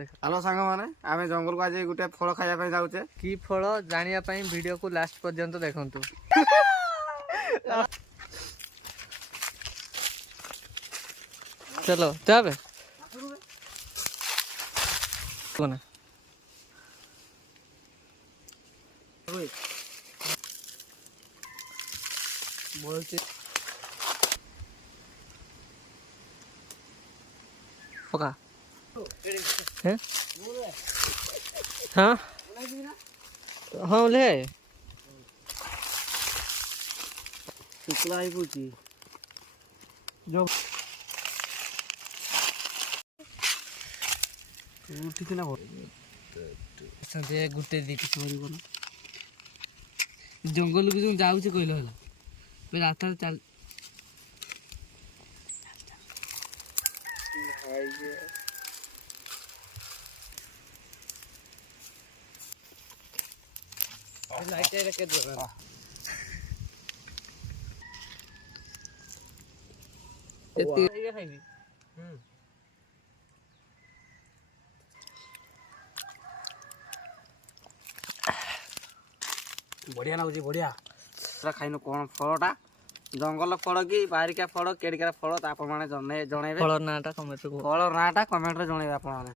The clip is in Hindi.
हेलो सांग माने आमे जंगल को आज गुटे फल खाया पे जाउचे की फल जानिया पई वीडियो को लास्ट पर्यंत देखंतु। चलो जाबे कोना बोलते पका हैं हाँ हाँ ले शुक्ला आई पूछी जो ठीक ना संते गुटे दी किछ करिवो ना जंगल को जो जाउ छ कहलो हला बे रात चल लाइट रखे दो ये खाइबी बढ़िया लाଗୁଛି बढ़िया पूरा खाइनो कोन फलटा जंगल फल कि बारिका फल केड़िका फल त आपण माने जणेबे फल नाटा कमेंट को फल नाटा कमेंट रे जणेबे आपण माने